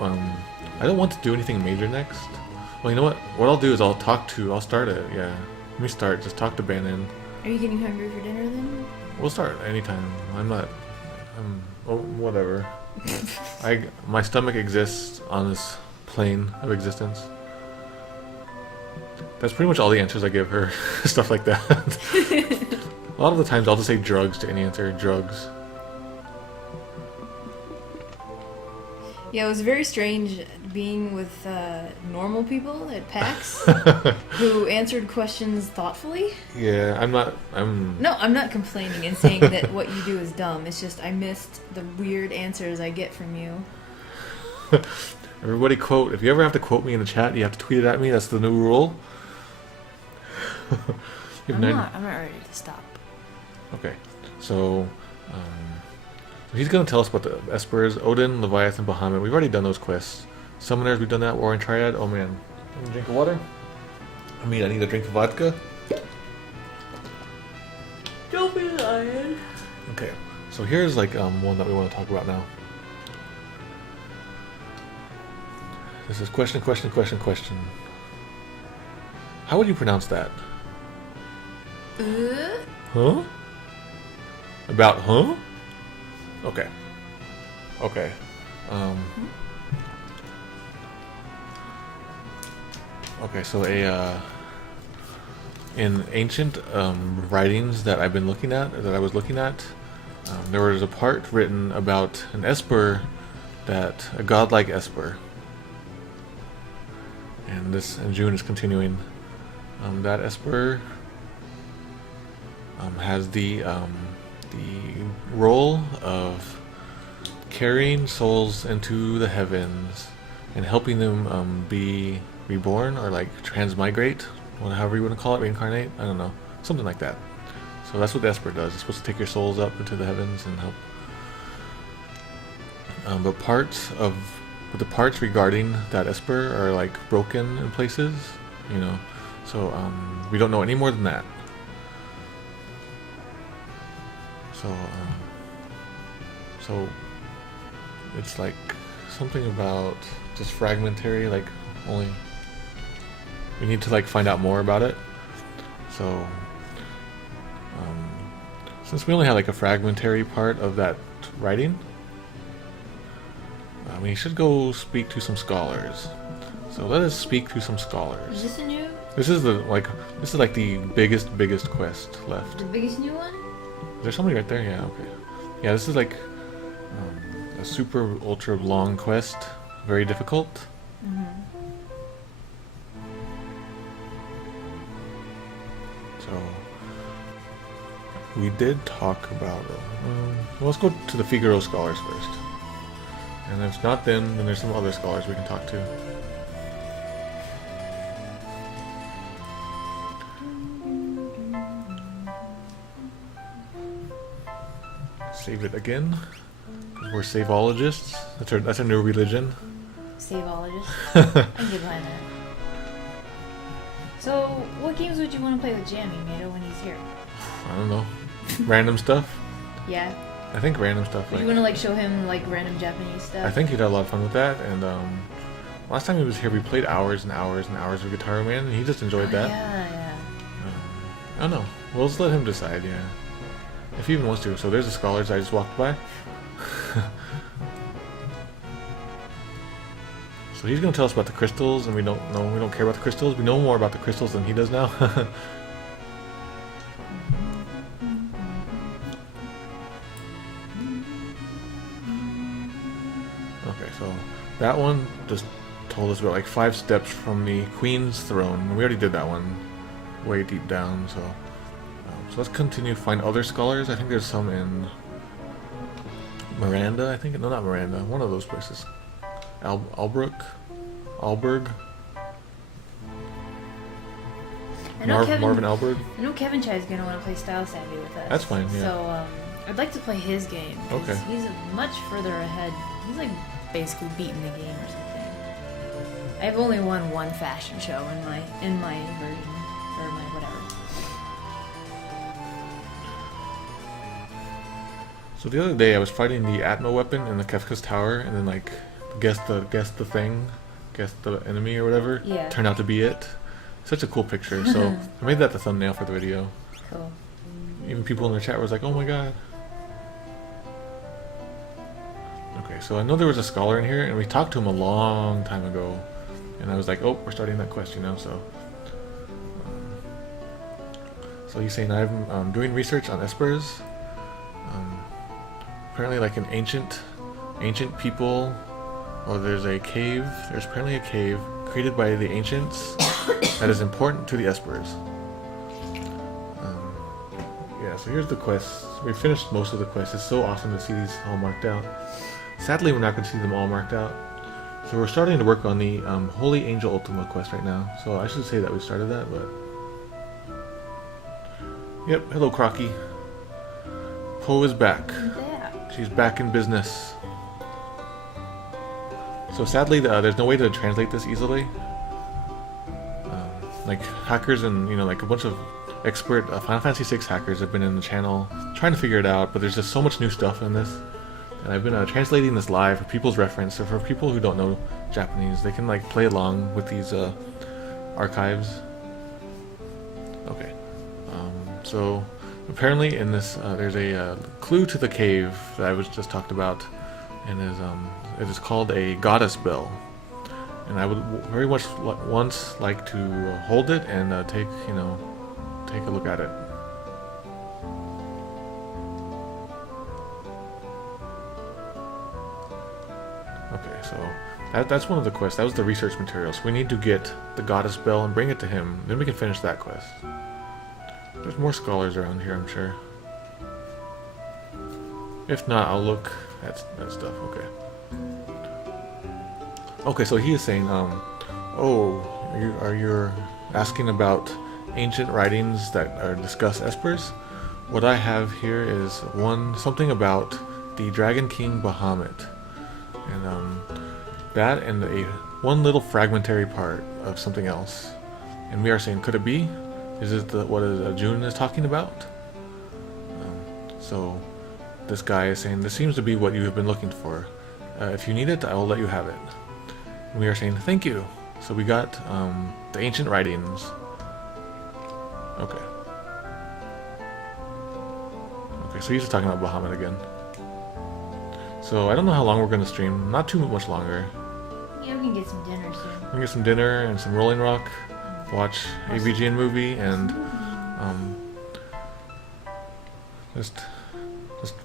I don't want to do anything major next. Well, you know what? What I'll do is I'll start it. Yeah, let me start. Just talk to Bannon. Are you getting hungry for dinner then? We'll start anytime. I'm not. Oh, whatever. My stomach exists on this plane of existence. That's pretty much all the answers I give her. Stuff like that. A lot of the times I'll just say drugs to any answer. Drugs. Yeah, it was very strange being with normal people at PAX who answered questions thoughtfully. Yeah, No, I'm not complaining and saying that what you do is dumb. It's just I missed the weird answers I get from you. Everybody quote. If you ever have to quote me in the chat, you have to tweet it at me. That's the new rule. I'm not ready to stop. Okay, so he's gonna tell us about the Espers, Odin, Leviathan, Bahamut. We've already done those quests. Summoners, we've done that. War and Triad. Oh man, need a drink of water. I need a drink of vodka. Don't be lying. Okay, so here's like one that we want to talk about now. This is question. How would you pronounce that? Huh? About huh? Okay. Okay. Okay, so in ancient writings that I was looking at, there was a part written about an Esper, a godlike Esper. And June is continuing. That Esper has the role of carrying souls into the heavens and helping them be reborn or like transmigrate, however you want to call it, reincarnate. I don't know, something like that. So that's what the Esper does. It's supposed to take your souls up into the heavens and help. But the parts regarding that Esper are like broken in places, you know. So we don't know any more than that. So it's like something about just fragmentary, like only we need to like find out more about it. So since we only have like a fragmentary part of that writing, we should go speak to some scholars. So let us speak to some scholars. Is this a new? This is like the biggest quest left. The biggest new one? Is there somebody right there? Yeah, okay. Yeah, this is like a super ultra long quest. Very difficult. So we did talk about. Well, let's go to the Figaro scholars first. And if it's not them, then there's some other scholars we can talk to. Save it again. We're saveologists. That's our new religion. Saveologist? I get behind that. So, what games would you want to play with Jamie, Mato, when he's here? I don't know. Random stuff? Yeah. I think random stuff. Would you want to like show him like random Japanese stuff? I think he'd have a lot of fun with that. And last time he was here, we played hours and hours and hours of Guitar Man, and he just enjoyed that. Yeah. I don't know. We'll just let him decide. Yeah. If he even wants to. So there's the scholars I just walked by. So he's gonna tell us about the crystals, and we don't care about the crystals. We know more about the crystals than he does now. Okay, so that one just told us about like 5 steps from the Queen's throne. We already did that one way deep down, so let's continue to find other scholars. I think there's some in Miranda, I think. No, not Miranda. One of those places. Alberg. Marvin Alberg. I know Kevin Chai is going to want to play Style Savvy with us. That's fine, yeah. So, I'd like to play his game. Okay. He's much further ahead. He's like basically beating the game or something. I've only won one fashion show in my version, or my whatever. So the other day I was fighting the Atma weapon in the Kefka's tower, and then like guess the thing, guess the enemy or whatever. Yeah. Turned out to be it. Such a cool picture. So I made that the thumbnail for the video. Cool. Even people in the chat was like, "Oh my god." Okay, so I know there was a scholar in here, and we talked to him a long time ago, and I was like, "Oh, we're starting that quest, you know." So he's saying I'm doing research on espers. Apparently, like an ancient people. Oh, there's a cave. There's apparently a cave created by the ancients that is important to the espers. Yeah, so here's the quest. We finished most of the quests. It's so awesome to see these all marked out. Sadly, we're not going to see them all marked out. So we're starting to work on the Holy Angel Ultima quest right now. So I should say that we started that, but... Yep, hello Crocky. Poe is back. She's back in business. So sadly, there's no way to translate this easily. Like hackers and like a bunch of expert Final Fantasy VI hackers have been in the channel trying to figure it out, but there's just so much new stuff in this. And I've been translating this live for people's reference, so for people who don't know Japanese, they can like play along with these archives. Okay. So apparently in this there's a clue to the cave that I was just talked about, and it is called a goddess bell. And I would very much once like to hold it and take a look at it. Okay, so that's one of the quests. That was the research materials. We need to get the goddess bell and bring it to him. Then we can finish that quest. There's more scholars around here, I'm sure. If not, I'll look at that stuff. Okay. Okay, so he is saying, oh, are you asking about ancient writings that discuss espers? What I have here is something about the Dragon King Bahamut, and that and one little fragmentary part of something else. And we are saying, could it be? Is it what June is talking about? So this guy is saying, this seems to be what you have been looking for. If you need it, I will let you have it. And we are saying, thank you. So we got the ancient writings. Okay. Okay, so he's just talking about Bahamut again. So I don't know how long we're going to stream. Not too much longer. Yeah, we can get some dinner soon. We can get some dinner and some Rolling Rock. Watch a VGN movie and just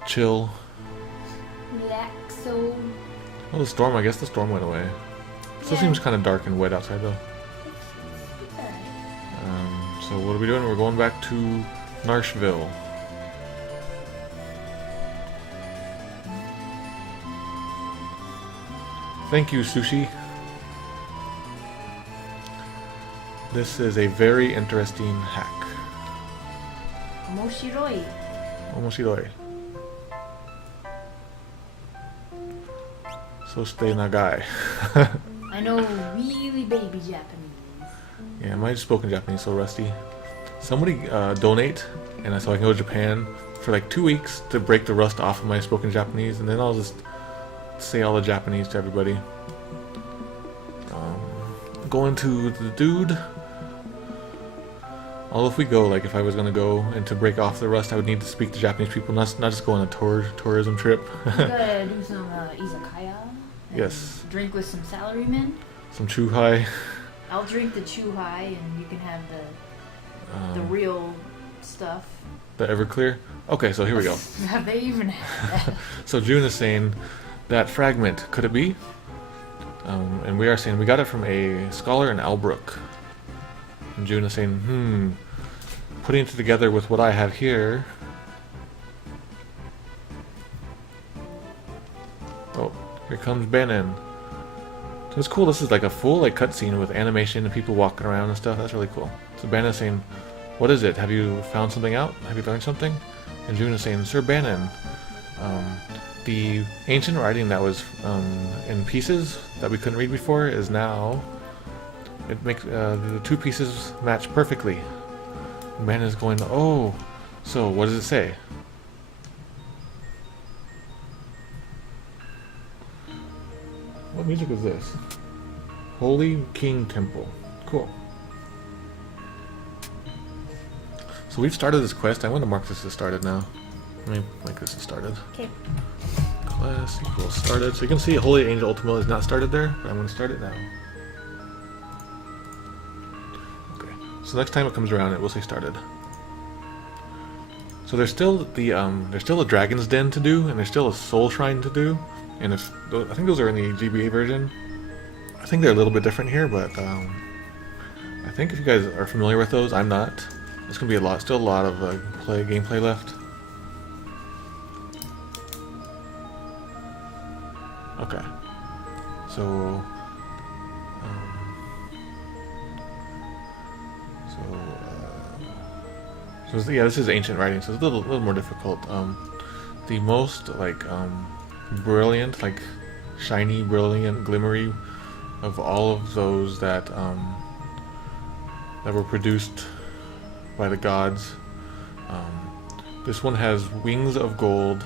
chill. Relaxo. Oh, the storm. I guess the storm went away. Still Yeah. seems kind of dark and wet outside though. So what are we doing? We're going back to Narshville. Thank you, Sushi. This is a very interesting hack. Omoshiroi. Omoshiroi. So stay nagai. I know really baby Japanese. Yeah, my spoken Japanese so rusty. Somebody donate, and so I can go to Japan for like 2 weeks to break the rust off of my spoken Japanese, and then I'll just say all the Japanese to everybody. Going to the dude. Although if we go, like if I was gonna go and to break off the rust, I would need to speak to Japanese people, not just go on a tourism trip. We gotta do some izakaya. And Yes. Drink with some salarymen. Some chuhai. I'll drink the chuhai, and you can have the real stuff. The Everclear. Okay, so here we go. Have they even had that? So June is saying that fragment, could it be? And we are saying we got it from a scholar in Albrook. And June is saying, putting it together with what I have here. Oh, here comes Bannon. So it's cool. This is like a full cutscene with animation and people walking around and stuff. That's really cool. So Bannon is saying, what is it? Have you found something out? Have you learned something? And June is saying, Sir Bannon, the ancient writing that was in pieces that we couldn't read before is now... It makes the two pieces match perfectly. And Bannon is going, oh, so what does it say? What music is this? Holy King Temple. Cool. So we've started this quest. I'm going to mark this as started now. Let me make this as started. Okay. Quest equals started. So you can see Holy Angel Ultima is not started there, but I'm going to start it now. Okay. So next time it comes around, it will say started. So there's still a Dragon's Den to do, and there's still a Soul Shrine to do, and I think those are in the GBA version. I think they're a little bit different here, but I think if you guys are familiar with those, I'm not. There's gonna be still a lot of gameplay left. Okay, so yeah, this is ancient writing, so it's a little more difficult. The most brilliant, shiny, brilliant, glimmery of all of those that were produced by the gods. This one has wings of gold,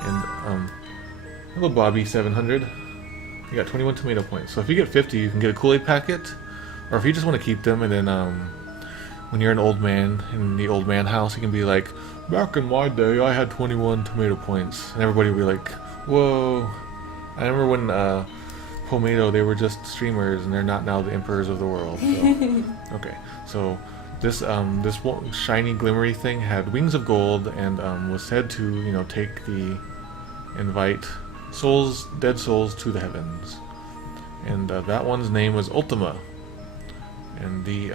and hello Bobby 700. You got 21 tomato points. So if you get 50, you can get a Kool-Aid packet, or if you just want to keep them, and then when you're an old man in the old man house, you can be like, back in my day, I had 21 tomato points, and everybody will be like, whoa. I remember when Poemato, they were just streamers, and they're not now the emperors of the world. So. Okay, so this shiny glimmery thing had wings of gold, and was said to invite dead souls to the heavens, and that one's name was Ultima, and the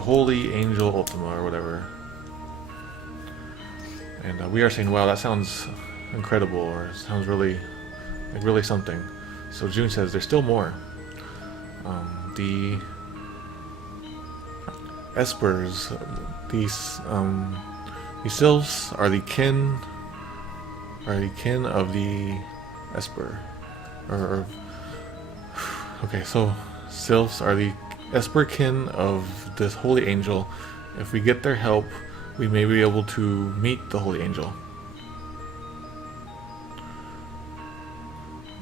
Holy Angel Ultima or whatever. And we are saying, wow, that sounds incredible, or sounds really something. So June says there's still more. The Espers, these sylphs are the kin of the Esper, okay, so sylphs are the Esper kin of this holy angel. If we get their help, we may be able to meet the holy angel.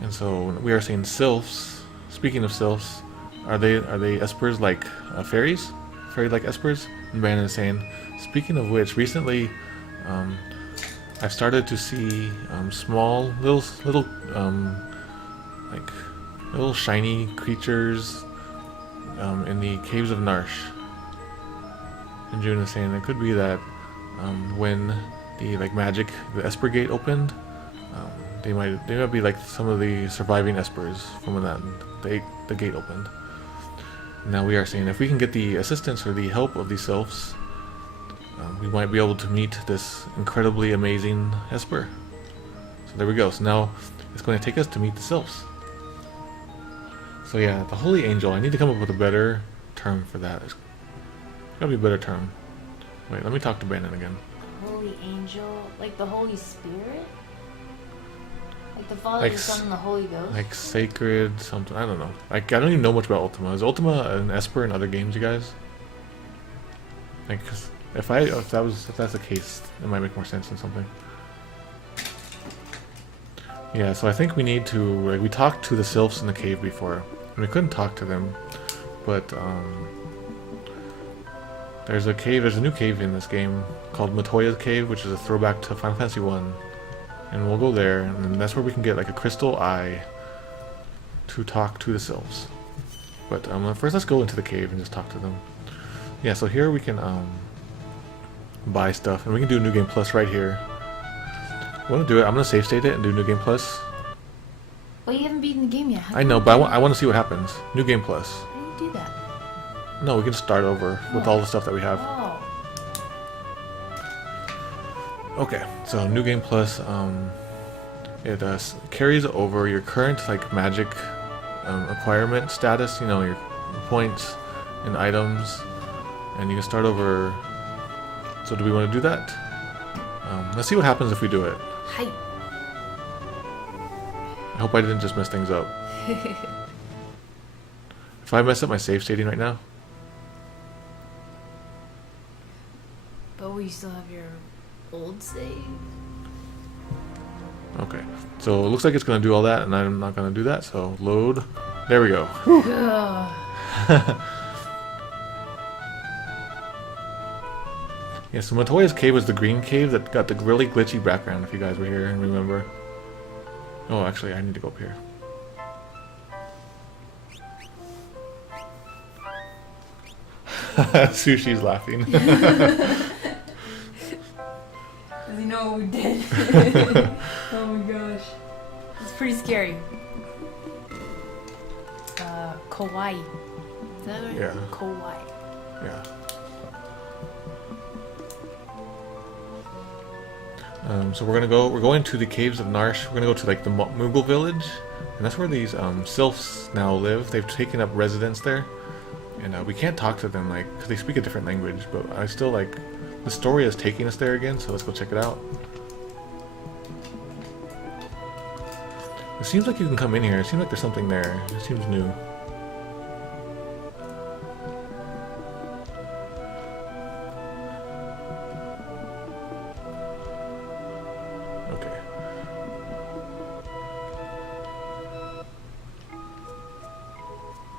And so we are saying sylphs. Speaking of sylphs, are they espers like fairies? Fairy-like espers? And Brandon is saying, speaking of which, recently I've started to see small little shiny creatures in the caves of Narsh. And June is saying it could be that when the the Esper gate opened, they might be like some of the surviving Espers from when the gate opened. Now we are saying if we can get the assistance or the help of these sylphs, we might be able to meet this incredibly amazing Esper. So there we go. So now it's going to take us to meet the sylphs. So yeah, the Holy Angel, I need to come up with a better term for that. It's gotta be a better term. Wait, let me talk to Brandon again. Holy Angel, like the Holy Spirit? Like the Father, the Son, and the Holy Ghost? Like sacred something, I don't know. I don't even know much about Ultima. Is Ultima an Esper in other games, you guys? Cause if that's the case, it might make more sense than something. Yeah, so I think we need to, we talked to the sylphs in the cave before, and we couldn't talk to them, but there's a new cave in this game called Matoya's Cave, which is a throwback to Final Fantasy 1, and we'll go there, and that's where we can get a crystal eye to talk to the sylphs. But first let's go into the cave and just talk to them. Yeah, so here we can buy stuff, and we can do New Game Plus right here. I want to do it. I'm going to save state it and do New Game Plus. Well, you haven't beaten the game yet. I know, but I want to see what happens. New Game Plus. How do you do that? No, we can start over with all the stuff that we have. Oh. Okay, so New Game Plus, it carries over your current magic acquirement status, your points and items, and you can start over. So do we want to do that? Let's see what happens if we do it. Hi. I hope I didn't just mess things up. If I mess up my save stating right now. But will you still have your old save? Okay. So it looks like it's going to do all that, and I'm not going to do that, so load. There we go. Ugh. Yeah, so Matoya's cave was the green cave that got the really glitchy background, if you guys were here and remember. Oh, actually, I need to go up here. Sushi's laughing. Does he know what we did? Oh my gosh. It's pretty scary. Kawaii. Is that right? Yeah. Kawaii. Yeah. So we're going to the caves of Narsh. We're gonna go to like the Mughal village, and that's where these sylphs now live. They've taken up residence there, and we can't talk to them like because they speak a different language. But I still like the story is taking us there again. So let's go check it out. It seems like you can come in here. It seems like there's something there. It seems new. Okay.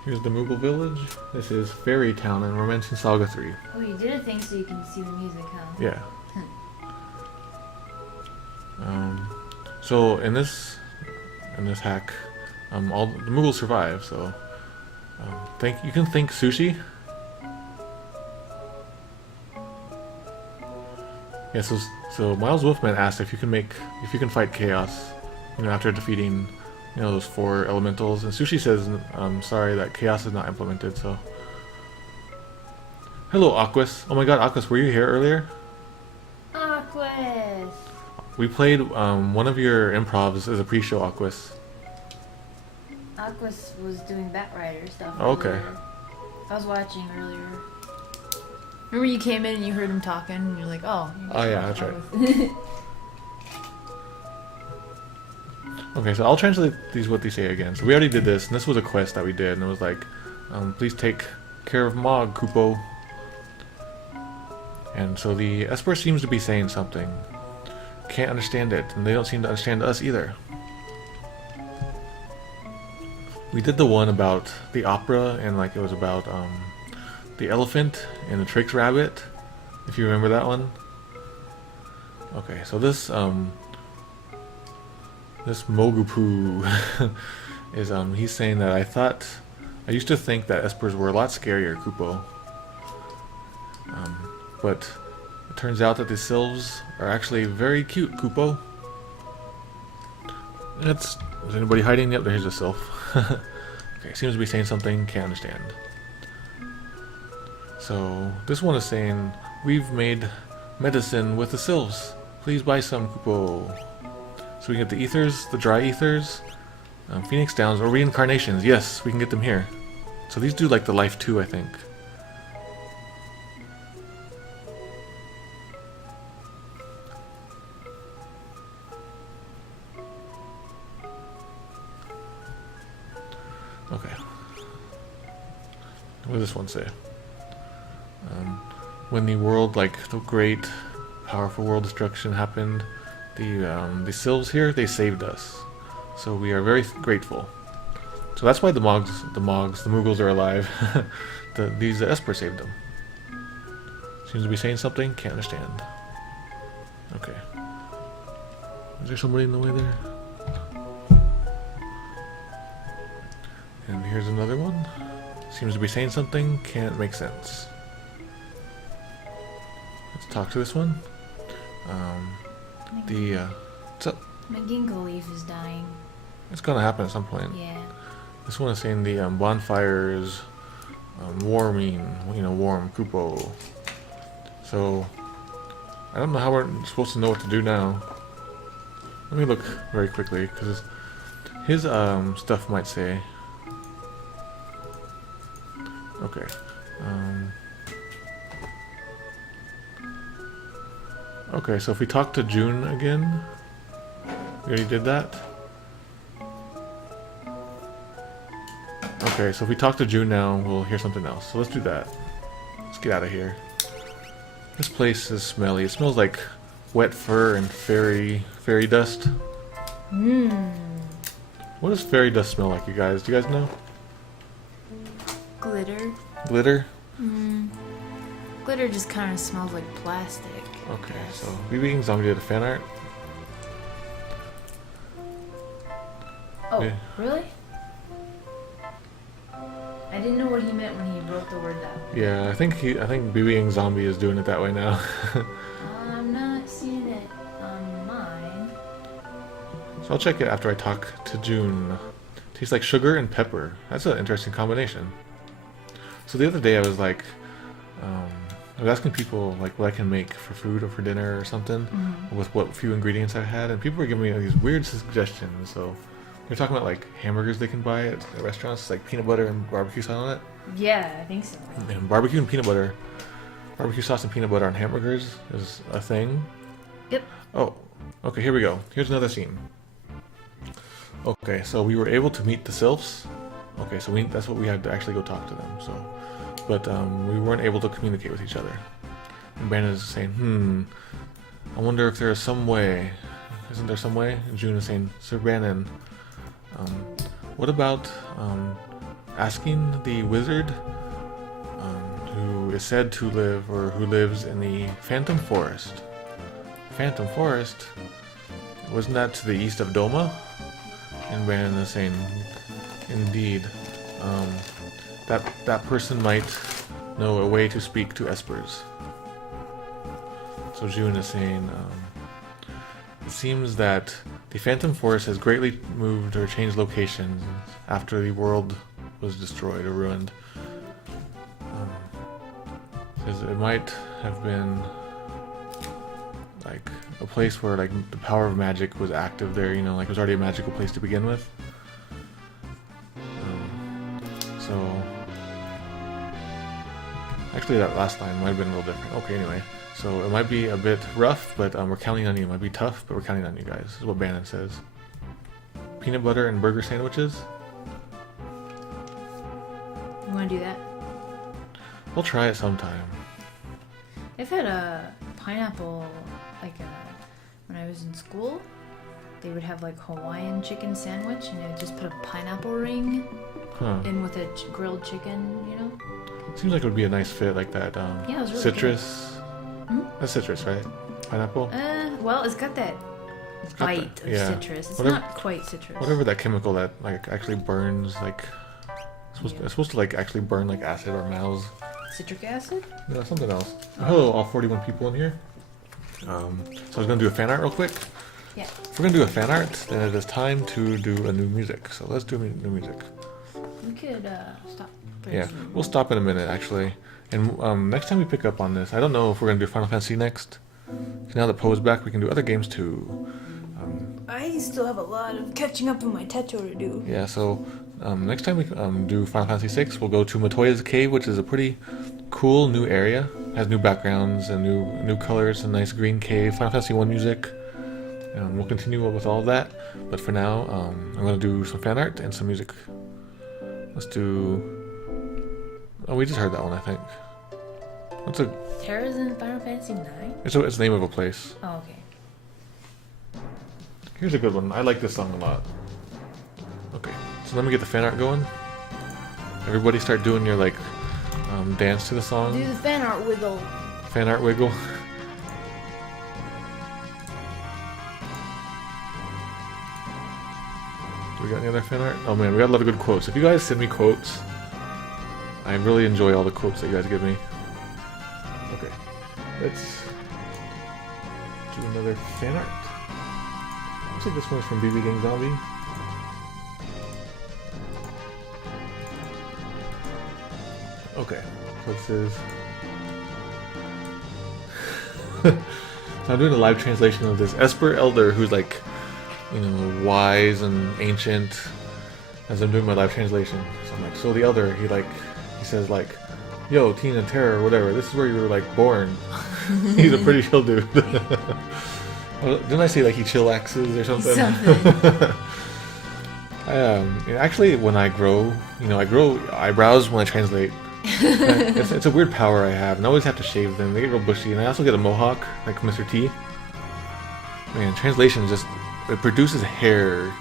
Here's the Mughal village. This is Fairy Town in Romancing Saga 3. Oh, you did a thing so you can see the music, huh? Yeah. So in this hack, all the Mughals survive. So you can thank Sushi. Yeah. So Miles Wolfman asked if you can fight chaos, after defeating, those 4 elementals. And Sushi says, sorry that chaos is not implemented. So. Hello, Aquas. Oh my God, Aquas, were you here earlier? Aquas. We played one of your improvs as a pre-show, Aquas. Aquas was doing Batrider stuff. Oh, okay. Earlier. I was watching earlier. Remember you came in and you heard him talking and you're like, oh. Oh yeah, that's right. Okay, so I'll translate what they say again. So we already did this, and this was a quest that we did, and it was like, please take care of Mog, Kupo. And so the Esper seems to be saying something. Can't understand it, and they don't seem to understand us either. We did the one about the opera, and like it was about the elephant and the Trix rabbit, if you remember that one. Okay, so this Mogupu is he's saying that I used to think that Espers were a lot scarier, Kupo. But it turns out that the sylphs are actually very cute, Kupo. Is anybody hiding? Yep, there's a sylph. Okay, seems to be saying something, can't understand. So this one is saying, we've made medicine with the sylphs. Please buy some, Kupo. So we can get the ethers, the dry ethers, Phoenix Downs, or reincarnations. Yes, we can get them here. So these do like the life 2, I think. Okay. What does this one say? When the world, like the great, powerful world destruction happened, the sylphs here, they saved us. So we are very grateful. So that's why the Mughals are alive. These Esper saved them. Seems to be saying something, can't understand. Okay. Is there somebody in the way there? And here's another one. Seems to be saying something, can't make sense. Let's talk to this one. What's up? My ginkgo leaf is dying. It's gonna happen at some point. Yeah. This one is saying the bonfire is warming, warm, Kupo. So, I don't know how we're supposed to know what to do now. Let me look very quickly, because his stuff might say. Okay. Okay, so if we talk to June again, we already did that. Okay, so if we talk to June now, we'll hear something else. So let's do that. Let's get out of here. This place is smelly. It smells like wet fur and fairy dust. What does fairy dust smell like, you guys? Do you guys know? Glitter. Glitter? Glitter just kind of smells like plastic. Okay, so BB King Zombie did a fan art. Oh, Yeah. really? I didn't know what he meant when he wrote the word that way. Yeah, I think BB King Zombie is doing it that way now. I'm not seeing it on mine. So I'll check it after I talk to June. Tastes like sugar and pepper. That's an interesting combination. So the other day I was like, I was asking people like what I can make for food or for dinner or something with what few ingredients I had, and people were giving me these weird suggestions. So they're talking about like hamburgers they can buy at restaurants, like peanut butter and barbecue sauce on it. Yeah, I think so. And barbecue and peanut butter, barbecue sauce and peanut butter on hamburgers is a thing. Yep. Oh, okay. Here we go. Here's another scene. Okay, so we were able to meet the sylphs. Okay, so that's what we had to actually go talk to them. So, but we weren't able to communicate with each other. And Brandon is saying, I wonder if there is some way. Isn't there some way? And June is saying, Sir Brandon, what about asking the wizard who is said to live, or who lives in the Phantom Forest? Phantom Forest? Wasn't that to the east of Doma? And Brandon is saying, indeed, that person might know a way to speak to espers. So June is saying, it seems that the Phantom Forest has greatly moved or changed locations after the world was destroyed or ruined. Says it might have been like a place where like the power of magic was active there, you know, like it was already a magical place to begin with. So actually that last line might have been a little different. Okay, anyway. So it might be a bit rough, but we're counting on you. It might be tough, but we're counting on you guys. This is what Bannon says. Peanut butter and burger sandwiches? You want to do that? We'll try it sometime. I've had a pineapple, like when I was in school, they would have like Hawaiian chicken sandwich, and they would just put a pineapple ring in with a grilled chicken, you know? Seems like it would be a nice fit, like that Yeah, it was really citrus. That's citrus, right? Pineapple? Well, it's got that bite of yeah. citrus. It's Whatever- not quite citrus. Whatever that chemical that like actually burns, like it's supposed to like actually burn like acid or mouths. Citric acid? No, something else. Hello, all 41 people in here. So I was gonna do a fan art real quick. Yeah. If we're gonna do a fan art, then it is time to do a new music. So let's do new music. We could stop. Yeah, we'll stop in a minute actually. And next time we pick up on this, I don't know if we're gonna do Final Fantasy next. Now that Poe's back, we can do other games too. I still have a lot of catching up on my Techo to do. Yeah, so next time we do Final Fantasy VI, we'll go to Matoya's Cave, which is a pretty cool new area. Has new backgrounds and new colors, a nice green cave. Final Fantasy 1 music. We'll continue with all of that. But for now, I'm gonna do some fan art and some music. Let's do. Oh, we just heard that one, I think. What's a? Terra's in Final Fantasy 9? It's the name of a place. Oh, okay. Here's a good one. I like this song a lot. Okay, so let me get the fan art going. Everybody start doing your like dance to the song. Do the fan art wiggle. Fan art wiggle. Do we got any other fan art? Oh man, we got a lot of good quotes. If you guys send me quotes, I really enjoy all the quotes that you guys give me. Okay, let's do another fan art. Looks like this one's from BB Gang Zombie. Okay, so this is. So I'm doing a live translation of this Esper Elder, who's like, you know, wise and ancient. As I'm doing my live translation, so I'm like, so the Elder, he says like, "Yo, Teen and Terror, whatever. This is where you were like born." He's a pretty chill dude. Didn't I say like he chillaxes or something? Actually, when I grow, I grow eyebrows when I translate. It's a weird power I have, and I always have to shave them. They get real bushy, and I also get a mohawk, like Mr. T. Man, translation just it produces hair.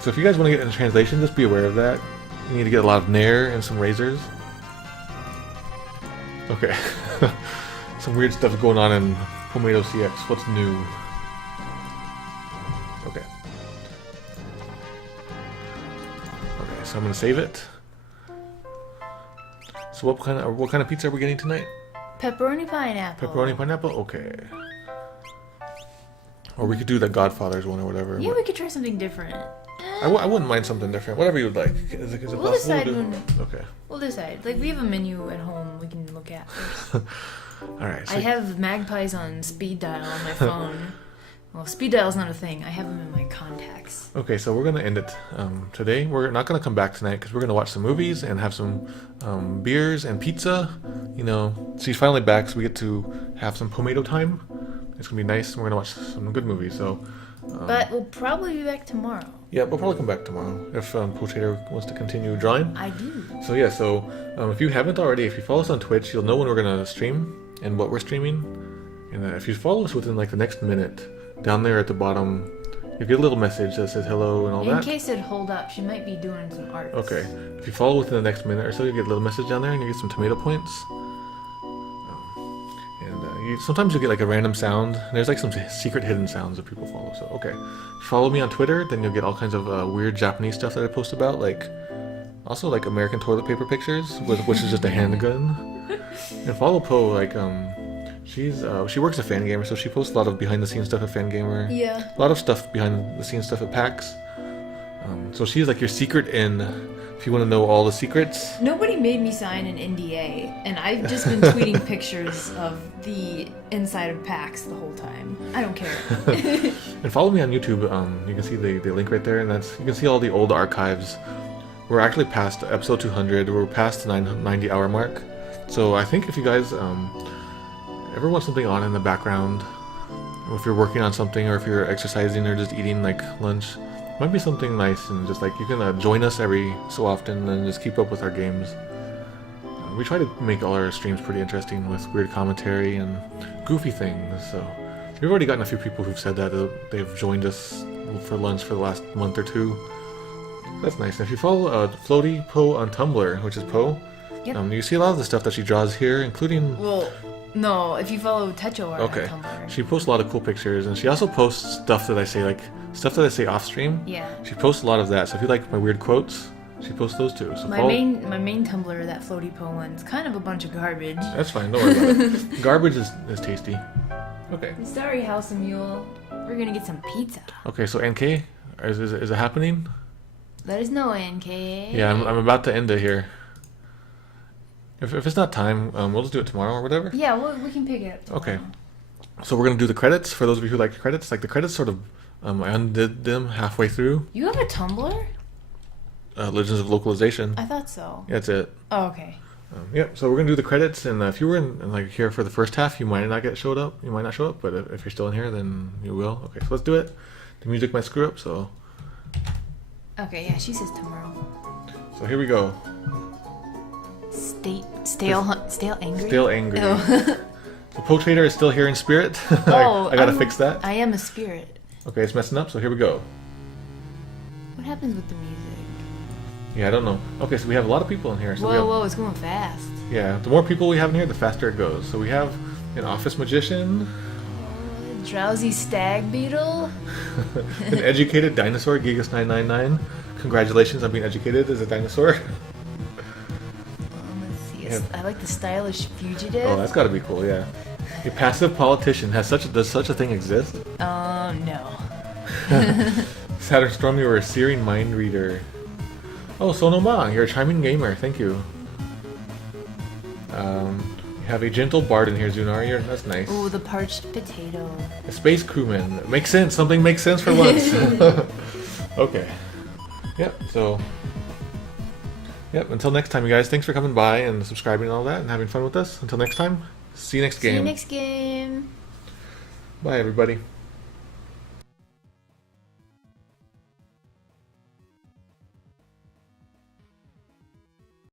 So if you guys want to get into translation, just be aware of that. You need to get a lot of nair and some razors. Okay. Some weird stuff going on in Poemato CX. What's new? Okay. Okay, so I'm gonna save it. So what kind of pizza are we getting tonight? Pepperoni pineapple. Pepperoni pineapple? Okay. Or we could do the Godfather's one or whatever. Yeah, we could try something different. I wouldn't mind something different. Whatever you would like. Is it We'll possible decide to do? when. Okay. We'll decide. Like, we have a menu at home we can look at first. Alright. So I have magpies on speed dial on my phone. Well, speed dial's not a thing. I have them in my contacts. okay, so we're going to end it today. We're not going to come back tonight because we're going to watch some movies and have some beers and pizza. You know, she's finally back, so we get to have some Poemato time. It's going to be nice, and we're going to watch some good movies. So, But we'll probably be back tomorrow. yeah, we'll probably come back tomorrow if Potato wants to continue drawing. I do. So yeah, so if you haven't already, if you follow us on Twitch, you'll know when we're going to stream and what we're streaming. And if you follow us within like the next minute, down there at the bottom, you get a little message that says hello and all that. In case it hold up, she might be doing some art. Okay. If you follow within the next minute or so, you get a little message down there and you get some tomato points. Sometimes you'll get like a random sound. There's like some secret hidden sounds that people follow. So, okay. If you follow me on Twitter, then you'll get all kinds of weird Japanese stuff that I post about. Like, also like American toilet paper pictures, which is just a handgun. And follow Po, like, she works at Fangamer, so she posts a lot of behind the scenes stuff at Fangamer. Yeah. A lot of stuff behind the scenes stuff at PAX. So she's like your secret in, if you want to know all the secrets. Nobody made me sign an NDA, and I've just been tweeting pictures of the inside of PAX the whole time. I don't care. And follow me on YouTube. You can see the link right there, and you can see all the old archives. We're actually past episode 200. We're past the 90-hour mark. So I think if you guys ever want something on in the background, or if you're working on something, or if you're exercising, or just eating like lunch, might be something nice, and just like you can join us every so often and just keep up with our games. We try to make all our streams pretty interesting with weird commentary and goofy things. So we've already gotten a few people who've said that they've joined us for lunch for the last month or two. That's nice. And if you follow Floaty Po on Tumblr, which is Po, Yep. you see a lot of the stuff that she draws here, including. Well, no, if you follow Techo art Okay. on Tumblr. She posts a lot of cool pictures, and she also posts stuff that I say off stream. Yeah. She posts a lot of that. So if you like my weird quotes, she posts those too. So My main Tumblr, that Floaty Po one's kind of a bunch of garbage. That's fine. Don't worry about it. Garbage is tasty. Okay. Sorry, House of Mule. We're gonna get some pizza. Okay. So NK, is it happening? Let us know, NK. Yeah, I'm about to end it here. If it's not time, we'll just do it tomorrow or whatever. Yeah, we can pick it up tomorrow. Okay. So we're gonna do the credits for those of you who like the credits. Like the credits, sort of, I undid them halfway through. You have a Tumblr? Legends of Localization. I thought so. Yeah, that's it. Oh, okay. Yeah, so we're gonna do the credits, and if you were like here for the first half, you might not show up. You might not show up, but if you're still in here, then you will. Okay, so let's do it. The music might screw up, so. Okay, yeah, she says tomorrow. So here we go. Stale angry? Still angry. Oh. The Po Trader is still here in spirit. Oh, I gotta fix that. I am a spirit. Okay, it's messing up, so here we go. What happens with the music? Yeah, I don't know. Okay, so we have a lot of people in here. So we have, Whoa, it's going fast. Yeah, the more people we have in here, the faster it goes. So we have an office magician, Drowsy stag beetle. an educated dinosaur, Gigas999. Congratulations on being educated as a dinosaur. Let's see. Yeah. I like the stylish fugitive. Oh, that's got to be cool. Yeah, a passive politician does such a thing exist? No. Saturn Storm, you are a searing mind reader. Oh, Sonoma, you're a charming gamer. Thank you. You have a gentle bard in here, Zunar. That's nice. Ooh, the parched potato. A space crewman. Makes sense. Something makes sense for once. Okay. Yep. So. Yep. Until next time, you guys. Thanks for coming by and subscribing and all that and having fun with us. Until next time. See you next game. See you next game. Bye, everybody.